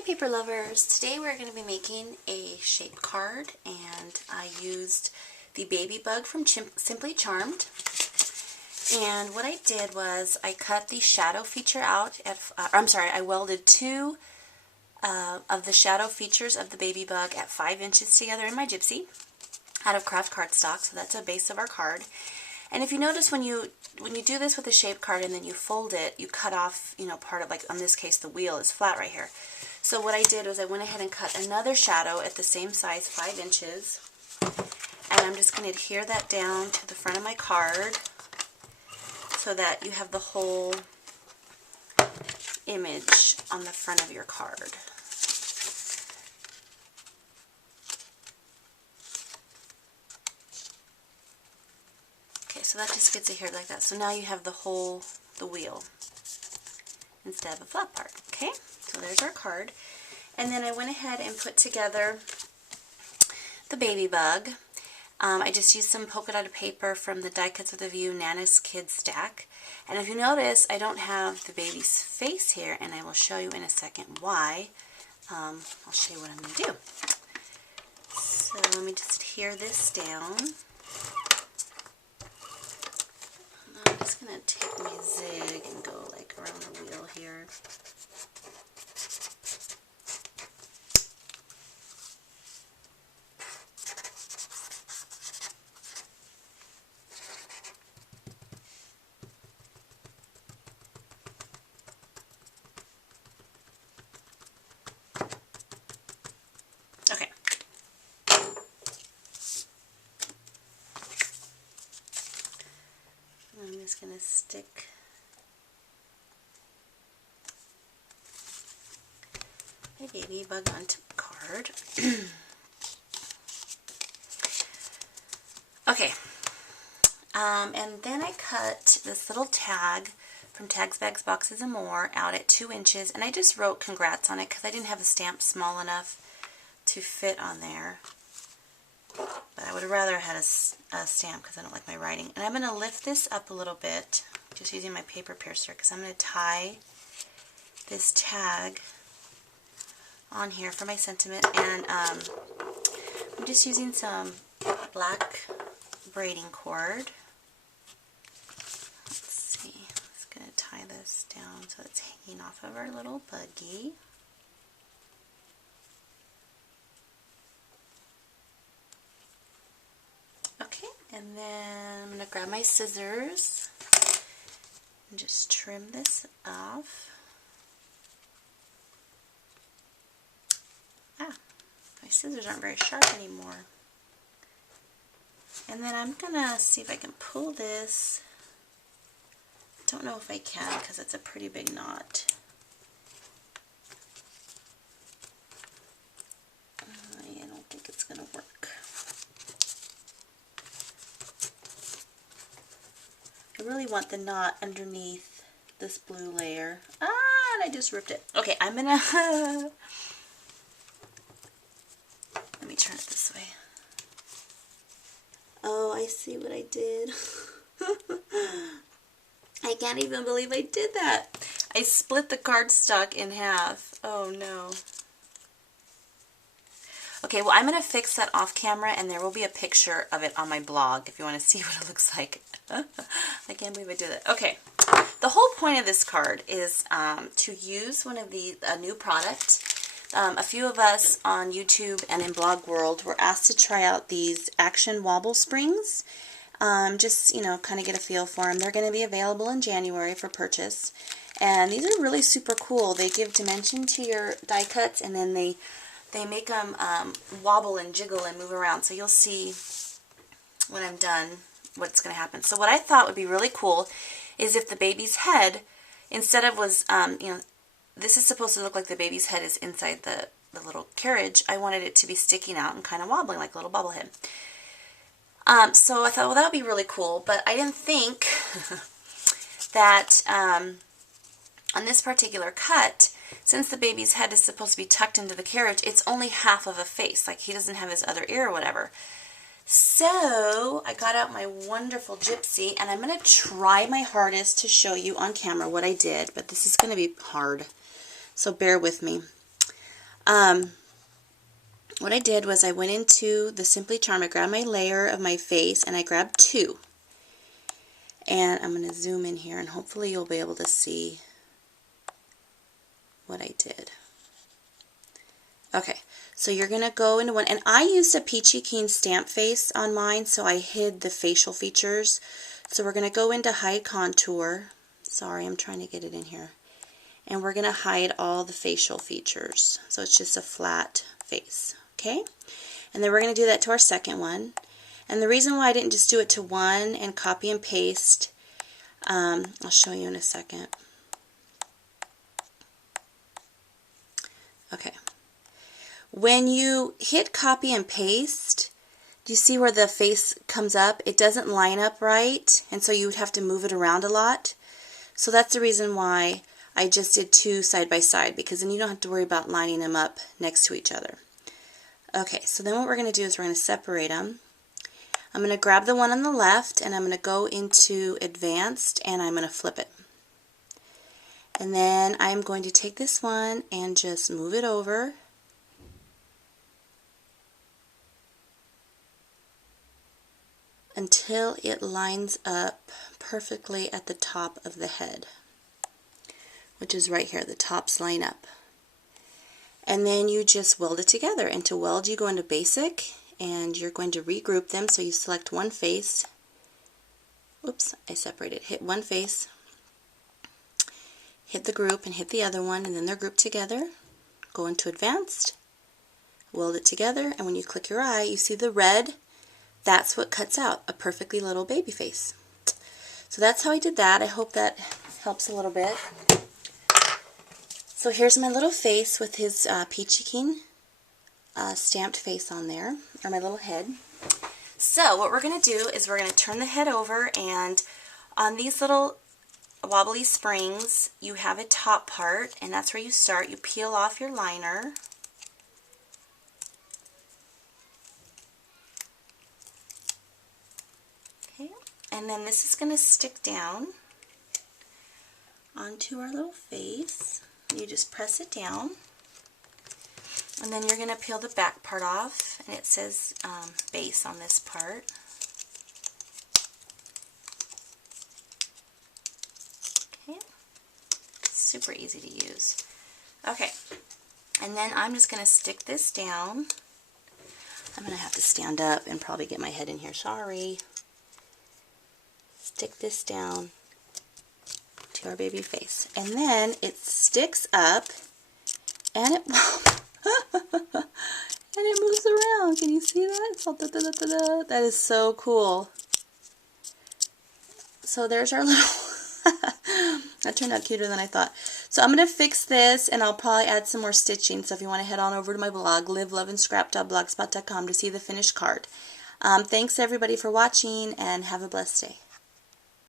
Hi paper lovers! Today we're going to be making a shape card, and I used the baby bug from Simply Charmed. And what I did was I cut the shadow feature out at, I welded two of the shadow features of the baby bug at 5 inches together in my gypsy out of craft cardstock, so that's a base of our card. And if you notice when you do this with a shape card and then you fold it, you cut off, part of, like in this case, the wheel is flat right here. So what I did was I went ahead and cut another shadow at the same size, 5 inches. And I'm just going to adhere that down to the front of my card so that you have the whole image on the front of your card. Okay, so that just gets adhered like that. So now you have the wheel instead of a flat part. Okay, so there's our card. And then I went ahead and put together the baby bug. I just used some polka dotted paper from the Die Cuts with a View Nana's Kids stack. And if you notice, I don't have the baby's face here, and I will show you in a second why. I'll show you what I'm going to do. So let me just adhere this down. I'm just going to take my zig and go like around the wheel here. Okay. I'm just going to stick my baby bug onto the card. Okay, and then I cut this little tag from Tags, Bags, Boxes, and More out at 2 inches, and I just wrote congrats on it because I didn't have a stamp small enough to fit on there. But I would have rather had a stamp because I don't like my writing. And I'm going to lift this up a little bit, just using my paper piercer, because I'm going to tie this tag on here for my sentiment. And I'm just using some black braiding cord. Let's see, I'm just going to tie this down so it's hanging off of our little buggy. Okay, and then I'm going to grab my scissors and just trim this off. My scissors aren't very sharp anymore. And then I'm going to see if I can pull this. I don't know if I can because it's a pretty big knot. I don't think it's going to work. I really want the knot underneath this blue layer. And I just ripped it. Okay, I'm going to... Let me turn it this way. Oh, I see what I did. I can't even believe I did that. I split the cardstock in half. Oh no. Okay, well I'm going to fix that off camera, and there will be a picture of it on my blog if you want to see what it looks like. I can't believe I did it. Okay, the whole point of this card is to use one of a new product. A few of us on YouTube and in blog world were asked to try out these Action Wobble Springs. Just, kind of get a feel for them. They're going to be available in January for purchase. And these are really super cool. They give dimension to your die cuts, and then they make them wobble and jiggle and move around. So you'll see when I'm done what's going to happen. So what I thought would be really cool is if the baby's head, instead of this is supposed to look like the baby's head is inside the little carriage, I wanted it to be sticking out and kind of wobbling like a little bobblehead. So I thought, well, that would be really cool, but I didn't think that on this particular cut, since the baby's head is supposed to be tucked into the carriage, it's only half of a face, like he doesn't have his other ear or whatever. So I got out my wonderful gypsy, and I'm going to try my hardest to show you on camera what I did, but this is going to be hard, so bear with me. What I did was I went into the Simply Charm. I grabbed my layer of my face and I grabbed 2. And I'm going to zoom in here and hopefully you'll be able to see what I did. Okay, so you're going to go into one, and I used a Peachy Keen stamp face on mine, so I hid the facial features. So we're going to go into Hide Contour. Sorry, I'm trying to get it in here. And we're going to hide all the facial features. So it's just a flat face, okay? And then we're going to do that to our second one. And the reason why I didn't just do it to one and copy and paste, I'll show you in a second. Okay. When you hit copy and paste, do you see where the face comes up? It doesn't line up right, and so you would have to move it around a lot. So that's the reason why I just did 2 side by side, because then you don't have to worry about lining them up next to each other. Okay, so then what we're going to do is we're going to separate them. I'm going to grab the one on the left, and I'm going to go into Advanced, and I'm going to flip it. And then I'm going to take this one and just move it over. Until it lines up perfectly at the top of the head, which is right here. The tops line up. And then you just weld it together. And to weld, you go into Basic, and you're going to regroup them. So you select one face. Oops, I separated. Hit one face, hit the group, and hit the other one, and then they're grouped together. Go into Advanced, weld it together, and when you click your eye, you see the red. That's what cuts out a perfectly little baby face. So that's how I did that. I hope that helps a little bit. So here's my little face with his Peachy Keen stamped face on there, or my little head. So what we're going to do is we're going to turn the head over, and on these little wobbly springs, you have a top part, and that's where you start. You peel off your liner. And then this is going to stick down onto our little face. You just press it down. And then you're going to peel the back part off, and it says base on this part. Okay, super easy to use. Okay, and then I'm just going to stick this down. I'm going to have to stand up and probably get my head in here, sorry. Stick this down to our baby face, and then it sticks up, and it and it moves around. Can you see that? It's all da, da, da, da, da. That is so cool. So there's our little that turned out cuter than I thought. So I'm going to fix this, and I'll probably add some more stitching. So if you want to head on over to my blog, liveloveandSCRAP.blogspot.com, to see the finished card. Thanks everybody for watching, and have a blessed day.